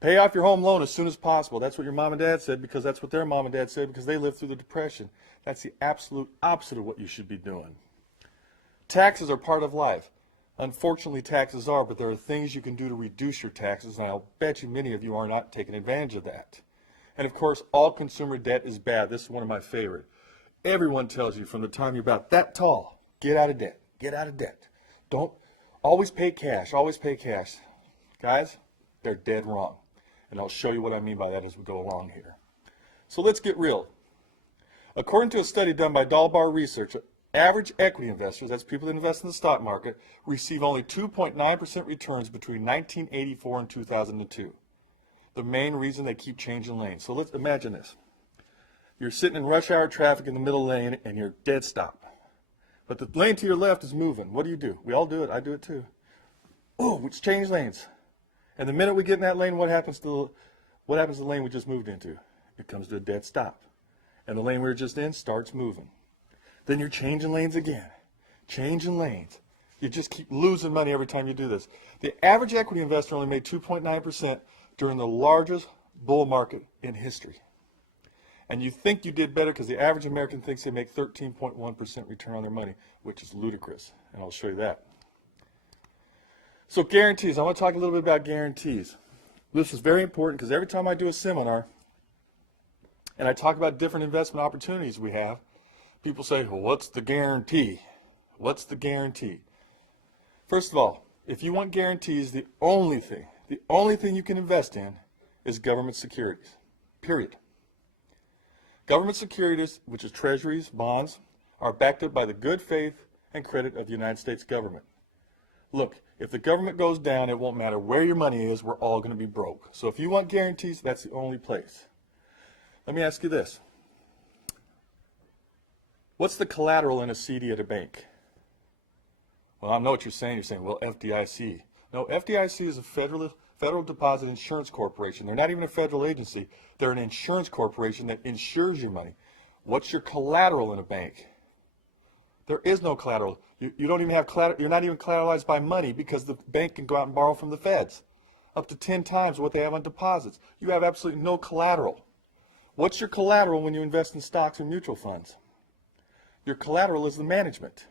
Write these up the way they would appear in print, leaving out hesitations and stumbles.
Pay off your home loan as soon as possible. That's what your mom and dad said because that's what their mom and dad said because they lived through the Depression. That's the absolute opposite of what you should be doing. Taxes are part of life. Unfortunately, taxes are, but there are things you can do to reduce your taxes, and I'll bet you many of you are not taking advantage of that. And of course, all consumer debt is bad. This is one of my favorite. Everyone tells you from the time you're about that tall, get out of debt, get out of debt. Don't always pay cash, always pay cash. Guys, they're dead wrong. And I'll show you what I mean by that as we go along here. So let's get real. According to a study done by Dalbar Research, average equity investors, that's people that invest in the stock market, receive only 2.9% returns between 1984 and 2002. The main reason they keep changing lanes. So let's imagine this. You're sitting in rush hour traffic in the middle lane and you're dead stop. But the lane to your left is moving. What do? We all do it. I do it too. Oh, let's change lanes. And the minute we get in that lane, what happens to the lane we just moved into? It comes to a dead stop. And the lane we were just in starts moving. Then you're changing lanes again. Changing lanes. You just keep losing money every time you do this. The average equity investor only made 2.9% during the largest bull market in history. And you think you did better because the average American thinks they make 13.1% return on their money, which is ludicrous. And I'll show you that. So guarantees. I want to talk a little bit about guarantees. This is very important because every time I do a seminar and I talk about different investment opportunities we have, people say, well, what's the guarantee? What's the guarantee? First of all, if you want guarantees, the only thing you can invest in is government securities, period. Government securities, which is treasuries, bonds, are backed up by the good faith and credit of the United States government. Look, if the government goes down, it won't matter where your money is, we're all going to be broke. So if you want guarantees, that's the only place. Let me ask you this. What's the collateral in a CD at a bank? Well, I know what you're saying. You're saying, well, FDIC. No, FDIC is a Federal Deposit Insurance Corporation. They're not even a federal agency. They're an insurance corporation that insures your money. What's your collateral in a bank? There is no collateral. You don't even have collateral. You're not even collateralized by money because the bank can go out and borrow from the feds up to 10 times what they have on deposits. You have absolutely no collateral. What's your collateral when you invest in stocks and mutual funds? Your collateral is the management.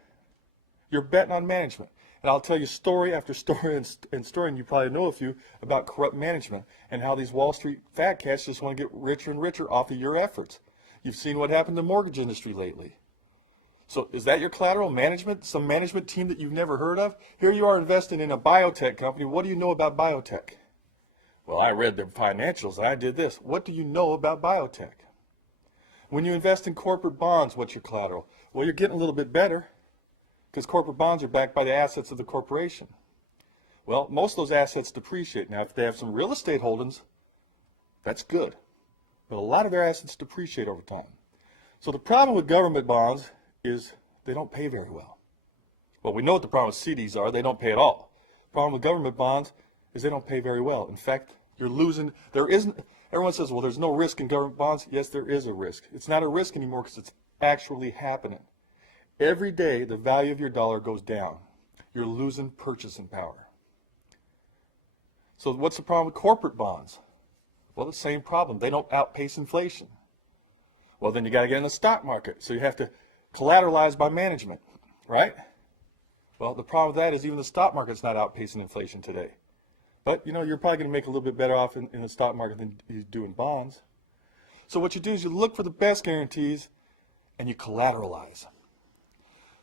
You're betting on management. And I'll tell you story after story and story, and you probably know a few, about corrupt management and how these Wall Street fat cats just want to get richer and richer off of your efforts. You've seen what happened to the mortgage industry lately. So is that your collateral management? Some management team that you've never heard of? Here you are investing in a biotech company. What do you know about biotech? Well, I read their financials and I did this. What do you know about biotech? When you invest in corporate bonds, what's your collateral? Well, you're getting a little bit better because corporate bonds are backed by the assets of the corporation. Well, most of those assets depreciate. Now, if they have some real estate holdings, that's good. But a lot of their assets depreciate over time. So the problem with government bonds is they don't pay very well. Well, we know what the problem with CDs are. They don't pay at all. The problem with government bonds is they don't pay very well. In fact, you're losing. Everyone says, well, there's no risk in government bonds. Yes, there is a risk. It's not a risk anymore because it's actually happening. Every day, the value of your dollar goes down. You're losing purchasing power. So what's the problem with corporate bonds? Well, the same problem. They don't outpace inflation. Well, then you got to get in the stock market. So you have to collateralize by management, right? Well, the problem with that is even the stock market's not outpacing inflation today. But, you're probably going to make a little bit better off in the stock market than you do in bonds. So what you do is you look for the best guarantees and you collateralize.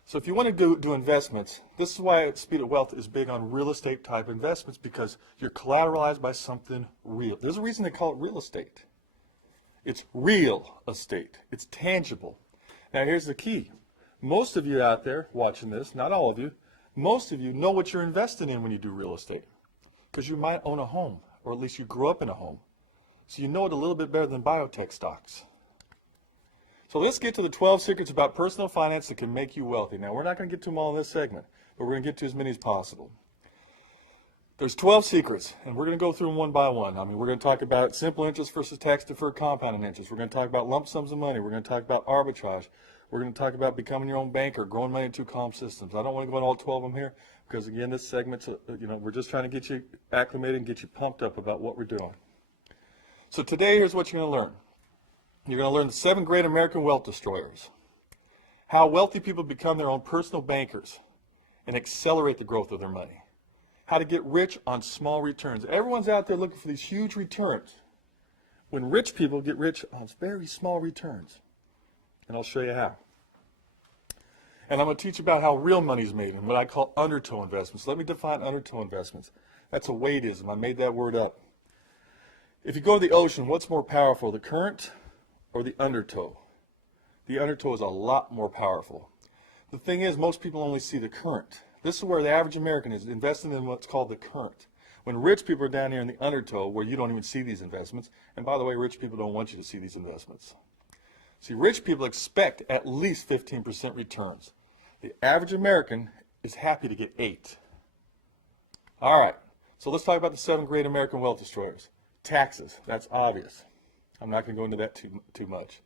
So if you want to do investments, this is why Speed of Wealth is big on real estate type investments, because you're collateralized by something real. There's a reason they call it real estate. It's real estate. It's tangible. Now here's the key. Most of you out there watching this, not all of you, most of you know what you're investing in when you do real estate. Because you might own a home, or at least you grew up in a home. So you know it a little bit better than biotech stocks. So let's get to the 12 secrets about personal finance that can make you wealthy. Now, we're not going to get to them all in this segment, but we're going to get to as many as possible. There's 12 secrets, and we're going to go through them one by one. We're going to talk about simple interest versus tax-deferred compounding interest. We're going to talk about lump sums of money. We're going to talk about arbitrage. We're going to talk about becoming your own banker, growing money in two calm systems. I don't want to go into all 12 of them here because, again, this segment's, we're just trying to get you acclimated and get you pumped up about what we're doing. So today, here's what you're going to learn. You're going to learn the 7 great American wealth destroyers, how wealthy people become their own personal bankers and accelerate the growth of their money, how to get rich on small returns. Everyone's out there looking for these huge returns, when rich people get rich on very small returns. And I'll show you how. And I'm going to teach you about how real money is made and what I call undertow investments. Let me define undertow investments. That's a weightism. I made that word up. If you go to the ocean, what's more powerful, the current or the undertow? The undertow is a lot more powerful. The thing is, most people only see the current. This is where the average American is investing in what's called the current. When rich people are down here in the undertow, where you don't even see these investments, and by the way, rich people don't want you to see these investments. See, rich people expect at least 15% returns. The average American is happy to get 8. All right, so let's talk about the 7 great American wealth destroyers. Taxes, that's obvious. I'm not going to go into that too much.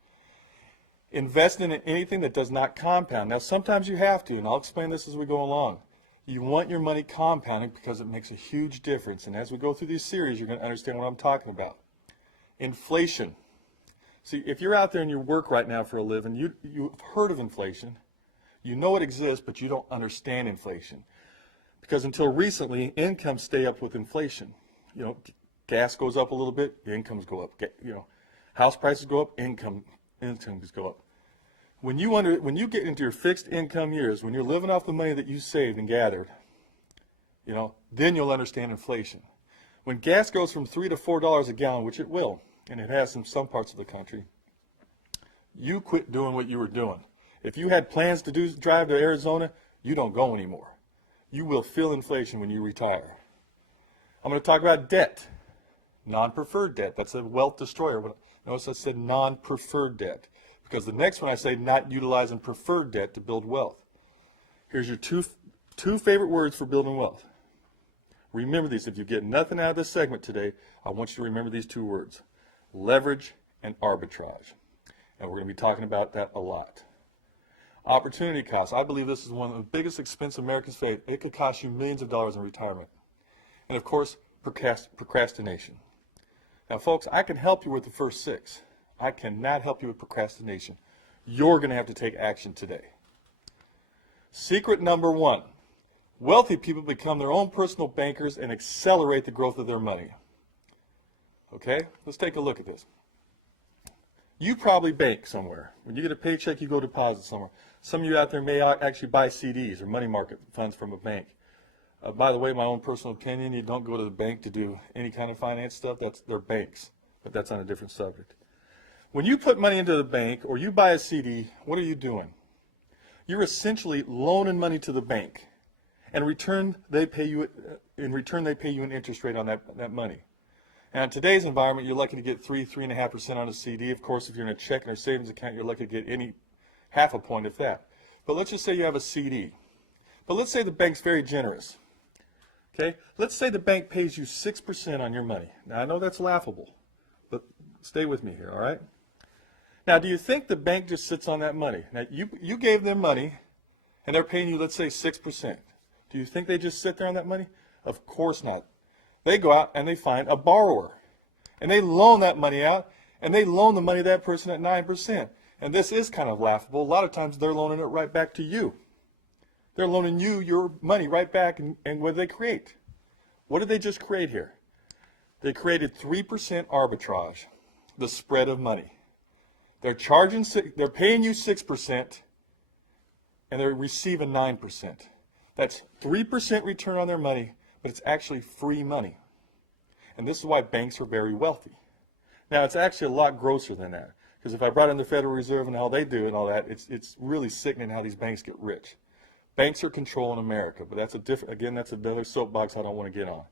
Investing in anything that does not compound. Now, sometimes you have to, and I'll explain this as we go along. You want your money compounding because it makes a huge difference. And as we go through these series, you're going to understand what I'm talking about. Inflation. See, if you're out there and you work right now for a living, you've heard of inflation. You know it exists, but you don't understand inflation. Because until recently, incomes stay up with inflation. You know, gas goes up a little bit, incomes go up. You know, house prices go up, incomes go up. When you get into your fixed income years, when you're living off the money that you saved and gathered, you know, then you'll understand inflation. When gas goes from $3 to $4 a gallon, which it will, and it has in some parts of the country, you quit doing what you were doing. If you had plans to drive to Arizona, you don't go anymore. You will feel inflation when you retire. I'm going to talk about debt, non-preferred debt. That's a wealth destroyer. Notice I said non-preferred debt, because the next one I say not utilizing preferred debt to build wealth. Here's your two favorite words for building wealth. Remember these. If you get nothing out of this segment today, I want you to remember these 2 words: leverage and arbitrage. And we're going to be talking about that a lot. Opportunity cost. I believe this is one of the biggest expenses Americans face. It could cost you millions of dollars in retirement. And of course, procrastination. Now, folks, I can help you with the first 6. I cannot help you with procrastination. You're going to have to take action today. Secret number 1. Wealthy people become their own personal bankers and accelerate the growth of their money. Okay? Let's take a look at this. You probably bank somewhere. When you get a paycheck, you go deposit somewhere. Some of you out there may actually buy CDs or money market funds from a bank. By the way, my own personal opinion, you don't go to the bank to do any kind of finance stuff. They're banks, but that's on a different subject. When you put money into the bank or you buy a CD, what are you doing? You're essentially loaning money to the bank. And in return, they pay you an interest rate on that money. And in today's environment, you're lucky to get 3.5% on a CD. Of course, if you're in a checking or savings account, you're lucky to get any half a point if that. But let's just say you have a CD. But let's say the bank's very generous. Okay? Let's say the bank pays you 6% on your money. Now, I know that's laughable, but stay with me here, all right? Now, do you think the bank just sits on that money? Now, you gave them money, and they're paying you, let's say, 6%. Do you think they just sit there on that money? Of course not. They go out and they find a borrower, and they loan that money out, and they loan the money to that person at 9%. And this is kind of laughable. A lot of times they're loaning it right back to you. They're loaning you your money right back, and what do they create? What did they just create here? They created 3% arbitrage, the spread of money. They're paying you 6%, and they're receiving 9%. That's 3% return on their money, but it's actually free money. And this is why banks are very wealthy. Now, it's actually a lot grosser than that, because if I brought in the Federal Reserve and how they do and all that, it's really sickening how these banks get rich. Banks are controlling America, but that's another soapbox I don't want to get on.